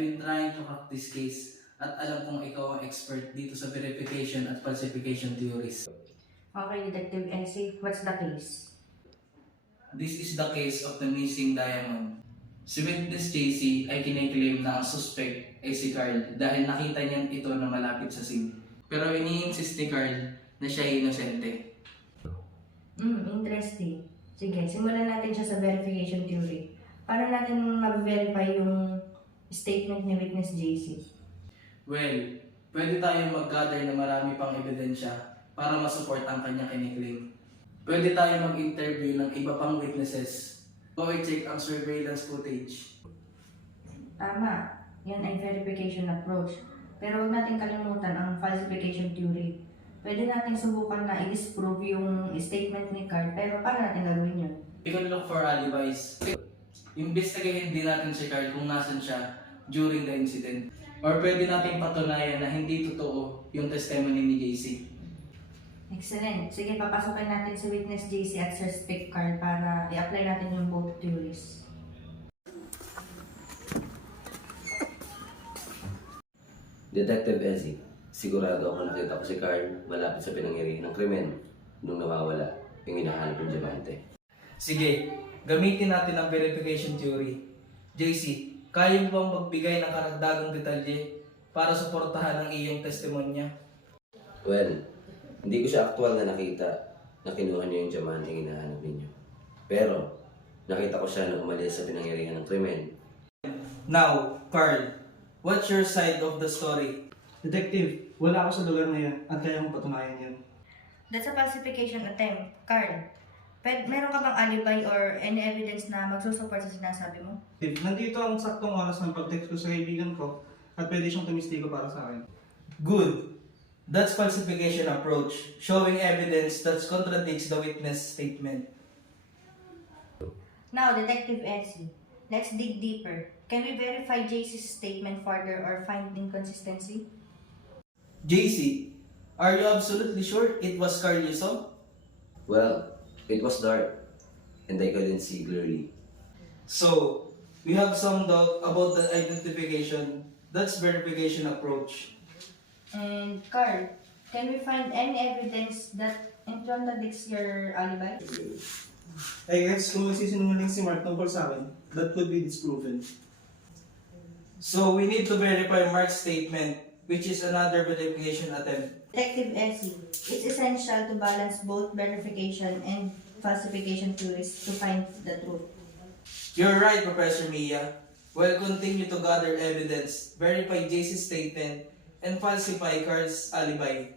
been trying to crack this case at alam kong ikaw ang expert dito sa verification at falsification theories. Okay, Detective NC, what's the case? This is the case of the missing diamond. Si witness JC ay kiniklaim na ang suspect ay si Carl dahil nakita niya ito na malapit sa scene. Pero ini-insist ni Carl na siya ay inosente. Interesting. Sige, simulan natin siya sa verification theory. Paano natin ma-verify yung statement ni witness JC? Well, pwede tayong mag-gather na marami pang ebidensya para masupport ang kanyang kiniklaim. Pwede tayo mag-interview ng iba pang witnesses o i-check ang surveillance footage. Tama, yan ay verification approach. Pero huwag natin kalimutan ang falsification theory. Pwede natin subukan na i-disprove yung statement ni Carl, pero paano natin gagawin yun? We can look for alibis. Imbestigahin din natin si Carl kung nasan siya during the incident. Or pwede natin patunayan na hindi totoo yung testimony ni JC. Excellent. Sige, papasokin natin si witness JC at suspect Carl para i-apply natin yung both theories. Detective Ezzy, sigurado ako nakita ko si Carl malapit sa pinangyarihan ng krimen nung nawawala yung hinahanap ng diamante. Sige, gamitin natin ang verification theory. JC, kaya mo bang magbigay ng karagdagang detalye para suportahan ang iyong testimonya? Well, hindi ko siya aktual na nakita na kinuha niya yung diamante yung hinahanap ninyo. Pero, nakita ko siya na umalis sa pinangyarihan ng krimen. Now, Carl, what's your side of the story? Detective, wala ako sa lugar na yan at kaya mo patunayan yan. That's a falsification attempt. Carl, meron ka bang alibi or any evidence na magsusupport sa sinasabi mo? Nandito ang saktong oras ng pag-text ko sa kaibigan ko at pwede siyang tumistigo para sa akin. Good. That's falsification approach, showing evidence that contradicts the witness statement. Now, Detective Ezzy, let's dig deeper. Can we verify JC's statement further or find inconsistency? JC, are you absolutely sure it was Carl you saw? Well, it was dark and I couldn't see clearly. So, we have some doubt about the identification. That's verification approach. And Carl, can we find any evidence that contradicts your alibi? I guess kung nagsisinungaling si Mark tungkol sa akin, that could be disproven. So, we need to verify Mark's statement, which is another verification attempt. Detective Ezzy, it's essential to balance both verification and falsification theories to find the truth. You're right, Professor Mia. We'll continue to gather evidence, verify JC's statement, and falsify Carl's alibi.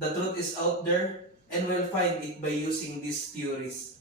The truth is out there, and we'll find it by using these theories.